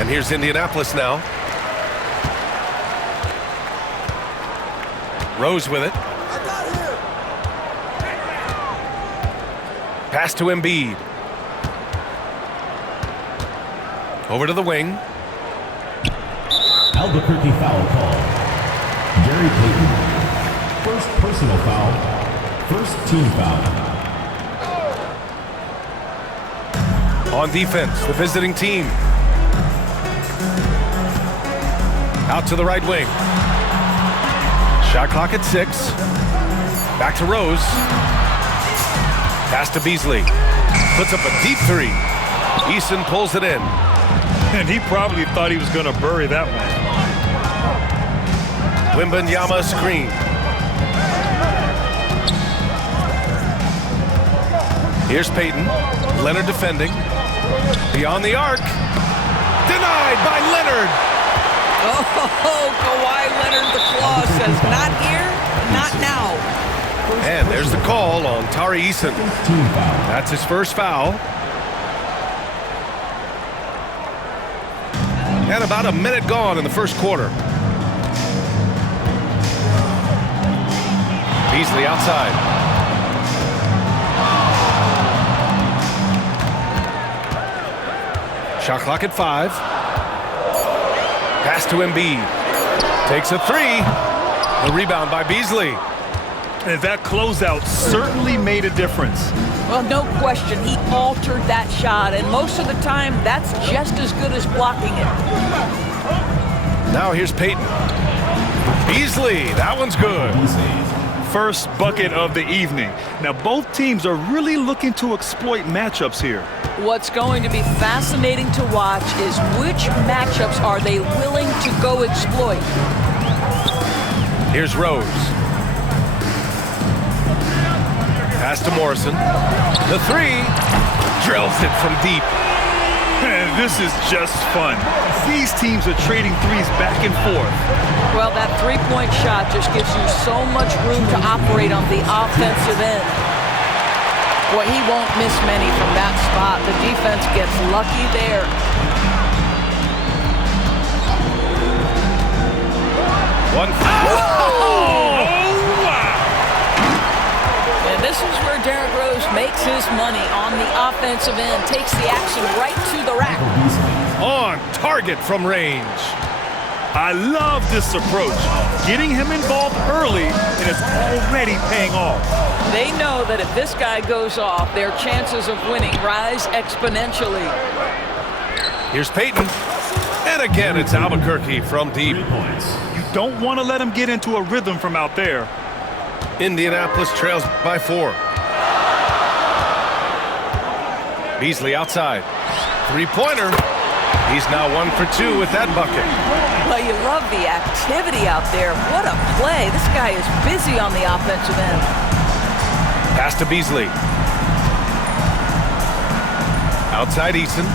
And here's Indianapolis now. Rose with it. Pass to Embiid. Over to the wing. Albuquerque foul call. Gary Payton. First personal foul. First team foul. On defense, the visiting team. Out to the right wing. Shot clock at 6. Back to Rose. Pass to Beasley. Puts up a deep 3. Eason pulls it in. And he probably thought he was going to bury that one. Wembanyama screen. Here's Payton. Leonard defending. Beyond the arc. Denied by Leonard. Oh, Kawhi Leonard, the claw says, not here, not now. And there's the call on Tari Eason. That's his first foul. And about a minute gone in the first quarter. Beasley outside. Shot clock at 5. Pass to Embiid. Takes a 3. The rebound by Beasley. And that closeout certainly made a difference. Well, no question, he altered that shot, and most of the time, that's just as good as blocking it. Now here's Payton. Beasley, that one's good. First bucket of the evening. Now, both teams are really looking to exploit matchups here. What's going to be fascinating to watch is which matchups are they willing to go exploit. Here's Rose. Pass to Morrison. The 3. Drills it from deep. And this is just fun. These teams are trading threes back and forth. Well, that three-point shot just gives you so much room to operate on the offensive end. Boy, he won't miss many from that spot. The defense gets lucky there. One. Oh, wow. And this is where Derrick Rose makes his money on the offensive end. Takes the action right to the rack. On target from range. I love this approach. Getting him involved early, and it's already paying off. They know that if this guy goes off, their chances of winning rise exponentially. Here's Payton. And again, it's Albuquerque from deep. You don't want to let him get into a rhythm from out there. Indianapolis trails by 4. Beasley outside. Three-pointer. He's now 1 for 2 with that bucket. Well, you love the activity out there. What a play. This guy is busy on the offensive end. Pass to Beasley. Outside Eason.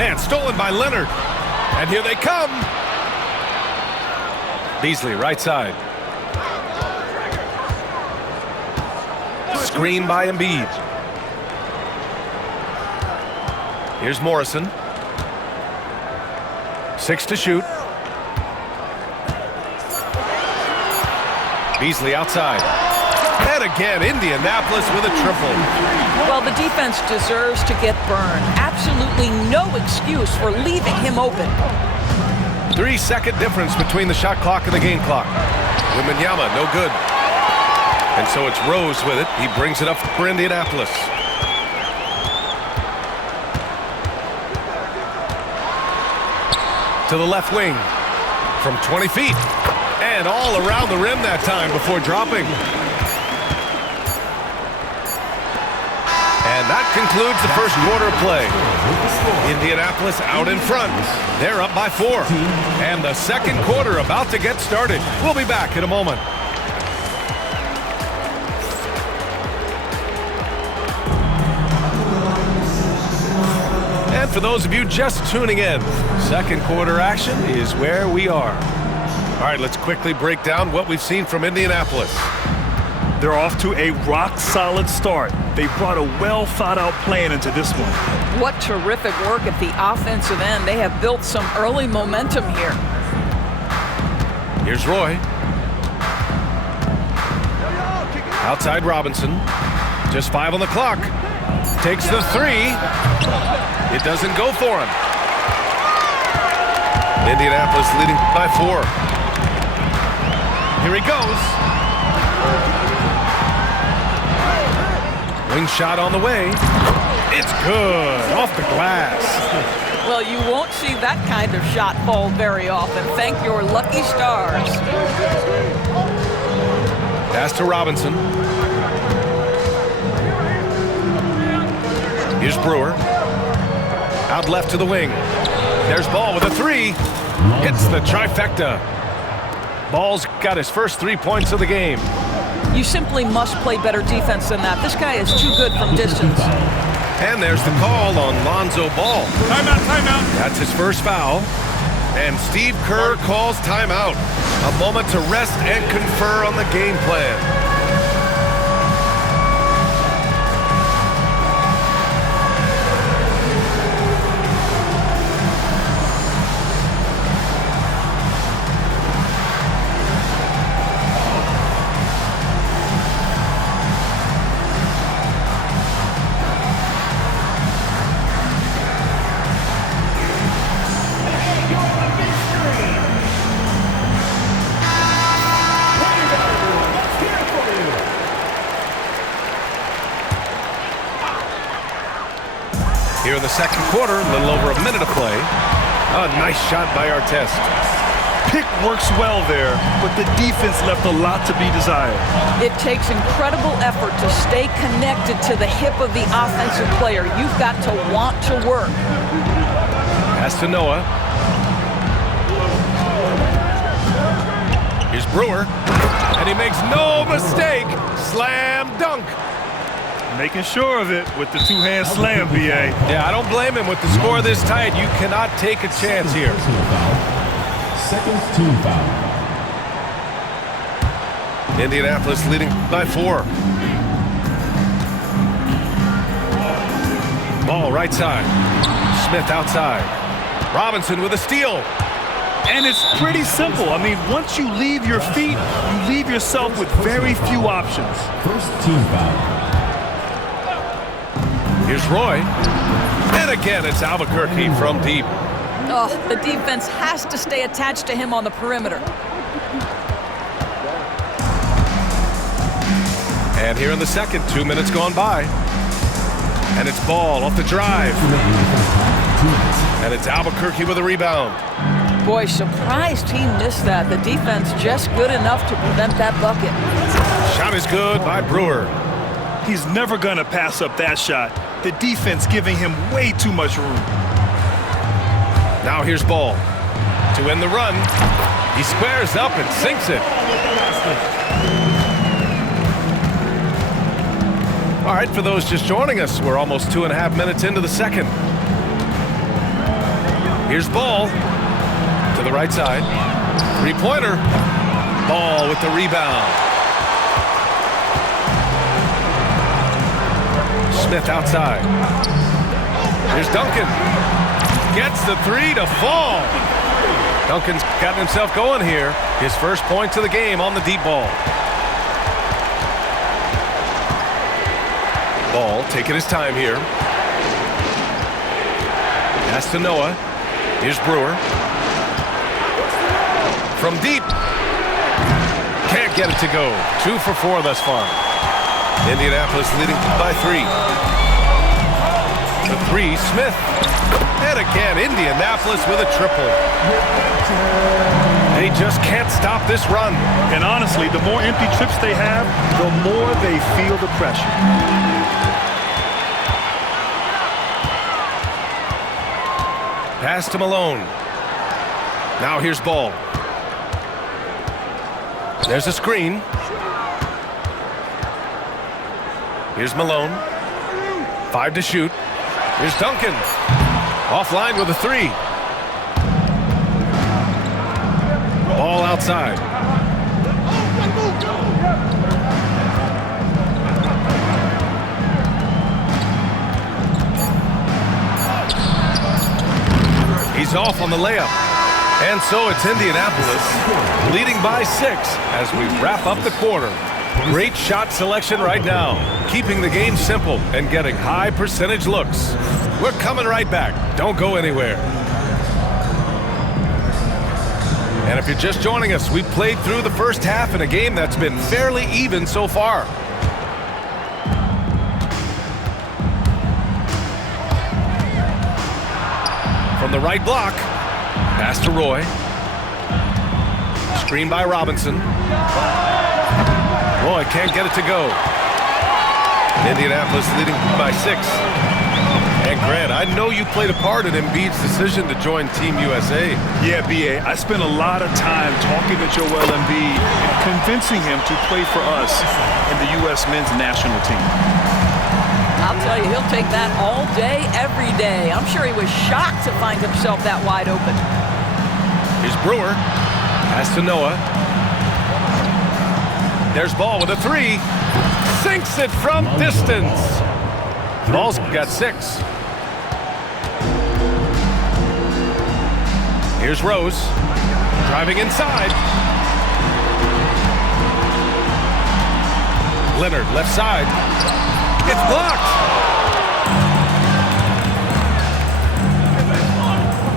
And stolen by Leonard. And here they come. Beasley, right side. Screen by Embiid. Here's Morrison. 6 to shoot. Beasley outside. And again, Indianapolis with a triple. Well, the defense deserves to get burned. Absolutely no excuse for leaving him open. 3-second difference between the shot clock and the game clock. Wembanyama, no good. And so it's Rose with it. He brings it up for Indianapolis. To the left wing from 20 feet. And all around the rim that time before dropping. And that concludes the first quarter of play. Indianapolis out in front. They're up by 4. And the second quarter about to get started. We'll be back in a moment. And for those of you just tuning in, second quarter action is where we are. All right, let's quickly break down what we've seen from Indianapolis. They're off to a rock-solid start. They brought a well-thought-out plan into this one. What terrific work at the offensive end. They have built some early momentum here. Here's Roy. Outside Robinson. Just 5 on the clock. Takes the 3. It doesn't go for him. Indianapolis leading by 4. Here he goes. Wing shot on the way. It's good. Off the glass. Well, you won't see that kind of shot fall very often. Thank your lucky stars. Pass to Robinson. Here's Brewer. Out left to the wing. There's Ball with a 3. Hits the trifecta. Ball's got his first 3 points of the game. You simply must play better defense than that. This guy is too good from distance. And there's the call on Lonzo Ball. Timeout, timeout. That's his first foul. And Steve Kerr calls timeout. A moment to rest and confer on the game plan. Here in the second quarter, a little over a minute to play. A nice shot by Artest. Pick works well there, but the defense left a lot to be desired. It takes incredible effort to stay connected to the hip of the offensive player. You've got to want to work. Pass to Noah. Here's Brewer. And he makes no mistake. Slam dunk. Making sure of it with the two-hand slam, B.A. Yeah, I don't blame him with the score this tight. You cannot take a chance here. Second team foul. Indianapolis leading by 4. Ball right side. Smith outside. Robinson with a steal. And it's pretty simple. I mean, once you leave your feet, you leave yourself with very few options. First team foul. Here's Roy. And again, it's Albuquerque from deep. Oh, the defense has to stay attached to him on the perimeter. And here in the second, 2 minutes gone by. And it's Ball off the drive. And it's Albuquerque with a rebound. Boy, surprised he missed that. The defense just good enough to prevent that bucket. Shot is good by Brewer. He's never going to pass up that shot. The defense giving him way too much room. Now here's Ball to end the run. He squares up and sinks it. All right, for those just joining us, we're almost 2.5 minutes into the second. Here's Ball to the right side. 3-pointer. Ball with the rebound. Smith outside. Here's Duncan. Gets the 3 to fall. Duncan's gotten himself going here. His first points of the game on the deep ball. Ball taking his time here. Pass to Noah. Here's Brewer. From deep. Can't get it to go. 2 for 4 thus far. Indianapolis leading by 3. The 3, Smith. And again, Indianapolis with a triple. They just can't stop this run. And honestly, the more empty trips they have, the more they feel the pressure. Pass to Malone. Now here's Ball. There's a screen. Here's Malone. 5 to shoot. Here's Duncan. Offline with a 3. Ball outside. He's off on the layup. And so it's Indianapolis leading by 6 as we wrap up the quarter. Great shot selection right now, keeping the game simple and getting high percentage looks. We're coming right back. Don't go anywhere. And if you're just joining us, we've played through the first half in a game that's been fairly even so far. From the right block, pass to Roy. Screen by Robinson. Roy can't get it to go. Indianapolis leading by 6. And Grant, I know you played a part in Embiid's decision to join Team USA. Yeah, B.A., I spent a lot of time talking to Joel Embiid and convincing him to play for us in the U.S. men's national team. I'll tell you, he'll take that all day, every day. I'm sure he was shocked to find himself that wide open. Here's Brewer. Pass to Noah. There's Ball with a 3. Sinks it from distance. Ball's got 6. Here's Rose. Driving inside. Leonard, left side. It's blocked.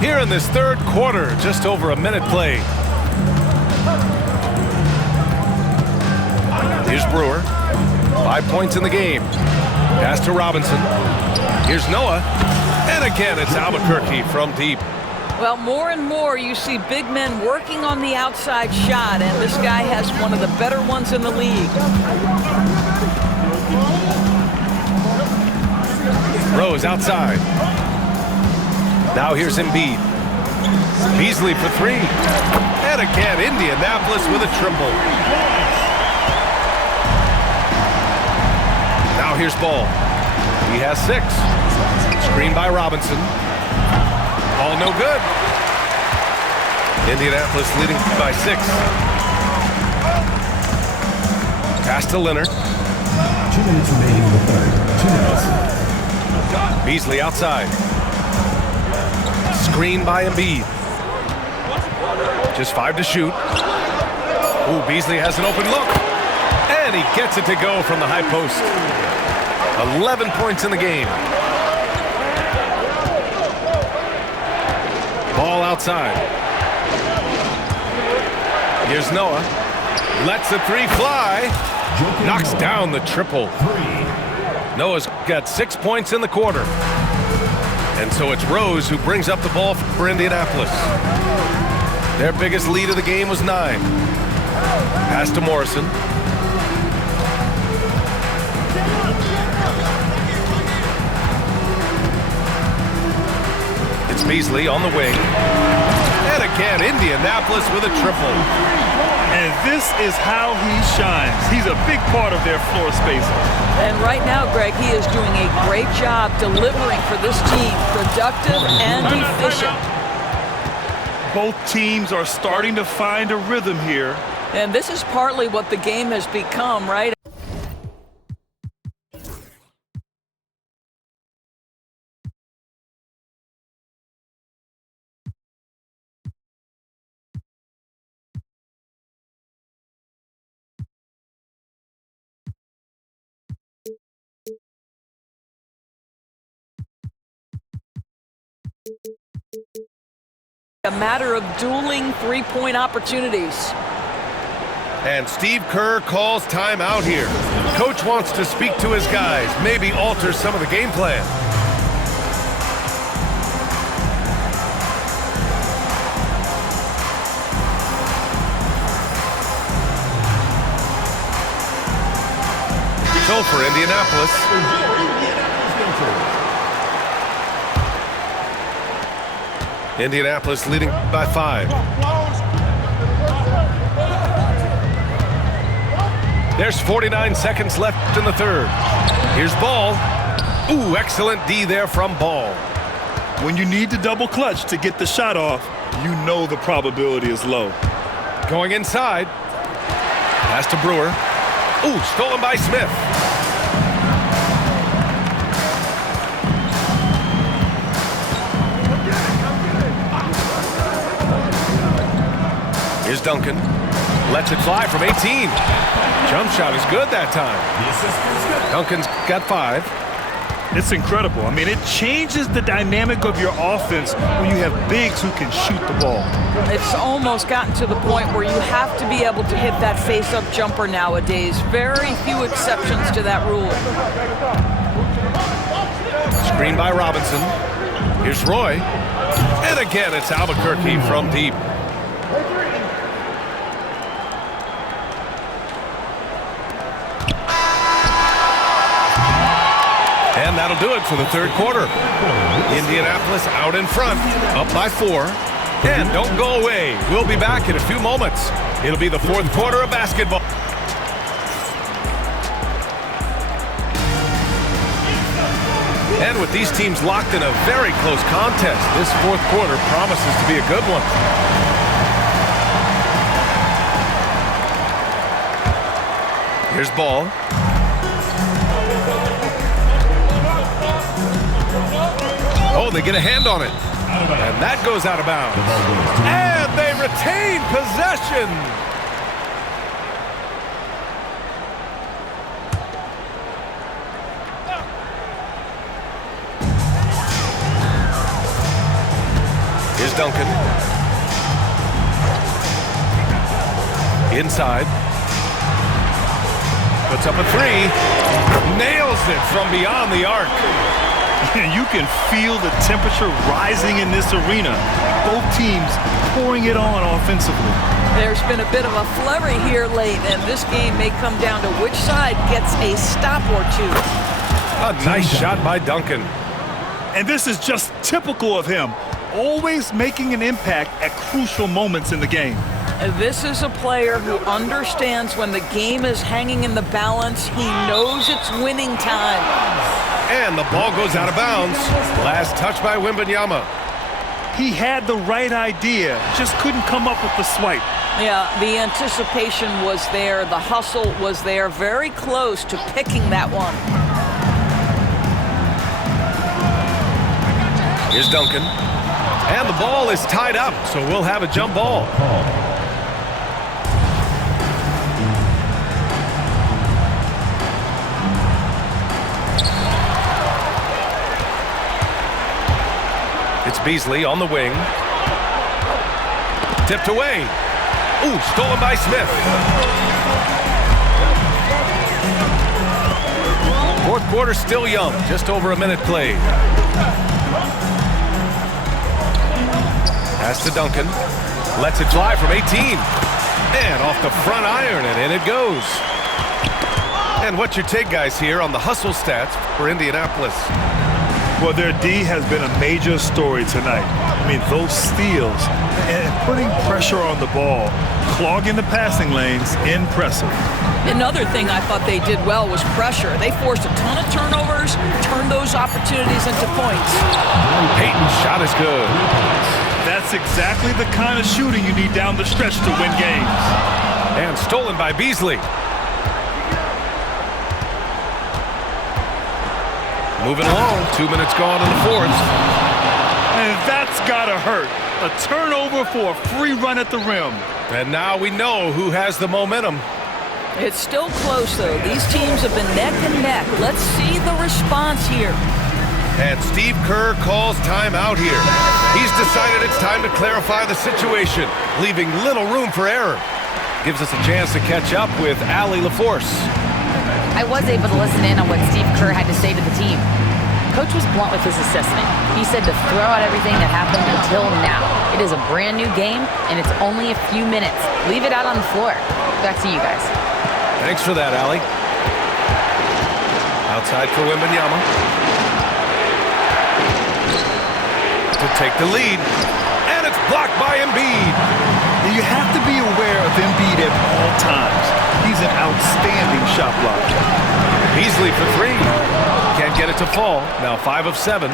Here in this third quarter, just over a minute played. Here's Brewer. 5 points in the game. Pass to Robinson. Here's Noah. And again, it's Albuquerque from deep. Well, more and more you see big men working on the outside shot, and this guy has one of the better ones in the league. Rose outside. Now here's Embiid. Beasley for 3. And again, Indianapolis with a triple. Now here's Ball. He has 6. Screen by Robinson. Ball no good. Indianapolis leading by 6. Pass to Leonard. 2 minutes remaining in the third. 2 minutes. Beasley outside. Screen by Embiid. Just 5 to shoot. Ooh, Beasley has an open look. And he gets it to go from the high post. 11 points in the game. Ball outside. Here's Noah. Lets the 3 fly. Knocks down the triple. Noah's got 6 points in the quarter. And so it's Rose who brings up the ball for Indianapolis. Their biggest lead of the game was 9. Pass to Morrison. It's Beasley on the wing. And again, Indianapolis with a triple. And this is how he shines. He's a big part of their floor spacing. And right now, Greg, he is doing a great job delivering for this team, productive and efficient. Both teams are starting to find a rhythm here. And this is partly what the game has become, right? A matter of dueling three-point opportunities. And Steve Kerr calls timeout here. Coach wants to speak to his guys, maybe alter some of the game plan. So for Indianapolis. Indianapolis leading by 5. There's 49 seconds left in the third. Here's Ball. Ooh, excellent D there from Ball. When you need to double clutch to get the shot off, you know the probability is low. Going inside. Pass to Brewer. Ooh, stolen by Smith. Here's Duncan. Lets it fly from 18. Jump shot is good that time. Duncan's got 5. It's incredible. I mean, it changes the dynamic of your offense when you have bigs who can shoot the ball. It's almost gotten to the point where you have to be able to hit that face-up jumper nowadays. Very few exceptions to that rule. Screen by Robinson. Here's Roy. And again, it's Albuquerque from deep. And that'll do it for the third quarter. Indianapolis out in front, up by 4. And don't go away. We'll be back in a few moments. It'll be the fourth quarter of basketball. And with these teams locked in a very close contest, this fourth quarter promises to be a good one. Here's Ball. Oh, they get a hand on it. And that goes out of bounds. And they retain possession. Here's Duncan. Inside. Puts up a 3. Nails it from beyond the arc. You can feel the temperature rising in this arena. Both teams pouring it on offensively. There's been a bit of a flurry here late, and this game may come down to which side gets a stop or two. A nice shot by Duncan. And this is just typical of him, always making an impact at crucial moments in the game. This is a player who understands when the game is hanging in the balance. He knows it's winning time. And the ball goes out of bounds. Last touch by Wembanyama. He had the right idea, just couldn't come up with the swipe. Yeah, the anticipation was there. The hustle was there. Very close to picking that one. Here's Duncan. And the ball is tied up, so we'll have a jump ball. It's Beasley on the wing. Tipped away. Ooh, stolen by Smith. Fourth quarter still young. Just over a minute played. Pass to Duncan. Lets it fly from 18. And off the front iron, and in it goes. And what's your take, guys, here on the hustle stats for Indianapolis? Well, their D has been a major story tonight. I mean, those steals and putting pressure on the ball, clogging the passing lanes, impressive. Another thing I thought they did well was pressure. They forced a ton of turnovers, turned those opportunities into points. Payton's shot is good. That's exactly the kind of shooting you need down the stretch to win games. And stolen by Beasley. Moving along, 2 minutes gone in the fourth. And that's gotta hurt. A turnover for a free run at the rim. And now we know who has the momentum. It's still close, though. These teams have been neck and neck. Let's see the response here. And Steve Kerr calls timeout here. He's decided it's time to clarify the situation, leaving little room for error. Gives us a chance to catch up with Allie LaForce. I was able to listen in on what Steve Kerr had to say to the team. Coach was blunt with his assessment. He said to throw out everything that happened until now. It is a brand new game, and it's only a few minutes. Leave it out on the floor. Back to you guys. Thanks for that, Allie. Outside for Wembanyama. To take the lead. And it's blocked by Embiid. You have to be aware of Embiid at all times. He's an outstanding shot blocker. Beasley for 3. Can't get it to fall. Now 5 of 7.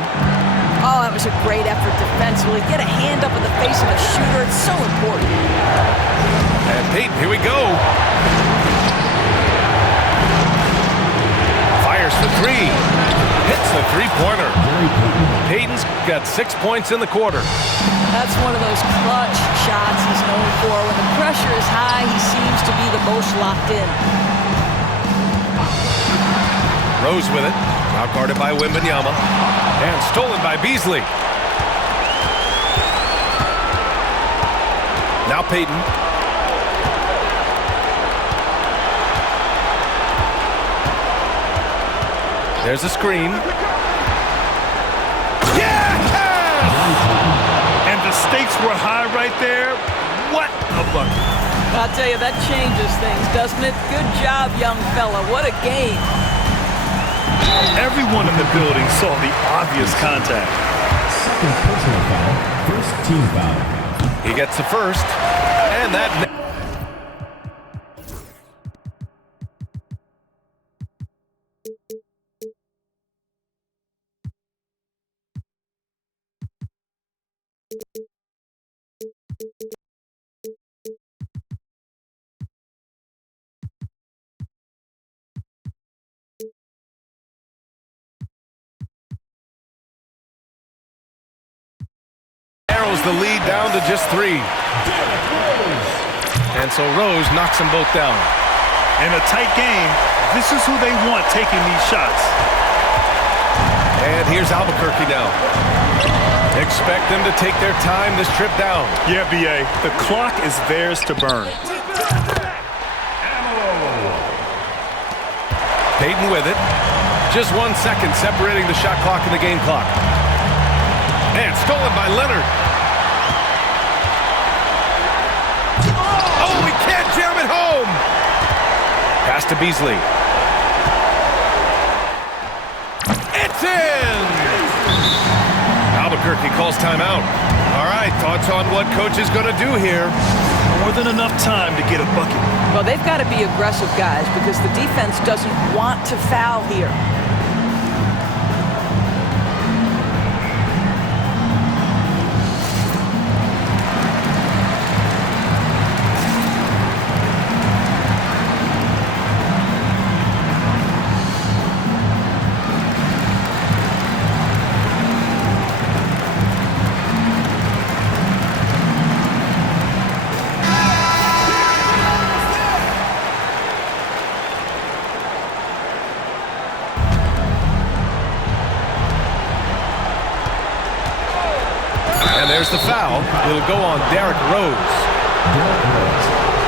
Oh, that was a great effort defensively. Get a hand up in the face of the shooter. It's so important. And Peyton, here we go. Fires Fires for three. Hits the three-pointer. Payton's got 6 points in the quarter. That's one of those clutch shots he's known for. When the pressure is high, he seems to be the most locked in. Rose with it. Now guarded by Wembanyama. And stolen by Beasley. Now Payton. There's a screen. Yeah! And the stakes were high right there. What a bucket. I'll tell you, that changes things, doesn't it? Good job, young fella. What a game. Everyone in the building saw the obvious contact. Second personal foul. First team foul. He gets the first. And that... narrows the lead down to just 3. And so Rose knocks them both down. In a tight game, this is who they want taking these shots. And here's Albuquerque now. Expect them to take their time this trip down. Yeah, B.A., the clock is theirs to burn. Payton with it. Just 1 second separating the shot clock and the game clock. And stolen by Leonard. Oh, we can't jam it home. Pass to Beasley. It's in! Albuquerque calls timeout. All right, thoughts on what coach is going to do here? More than enough time to get a bucket. Well, they've got to be aggressive, guys, because the defense doesn't want to foul here. There's the foul. It'll go on Derrick Rose.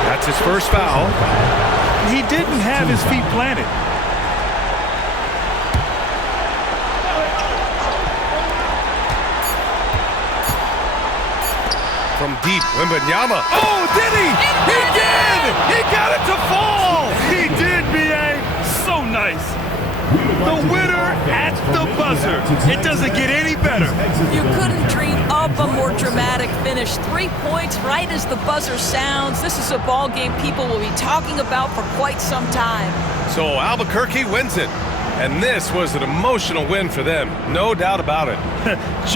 That's his first foul. He didn't have his feet planted. From deep, Wembanyama. Oh, did he? He did! He got it to fall! He did, B.A. So nice. The winner at the buzzer. It doesn't get any better. You couldn't dream up a more dramatic finish. 3 points right as the buzzer sounds. This is a ball game people will be talking about for quite some time. So Albuquerque wins it. And this was an emotional win for them. No doubt about it. Just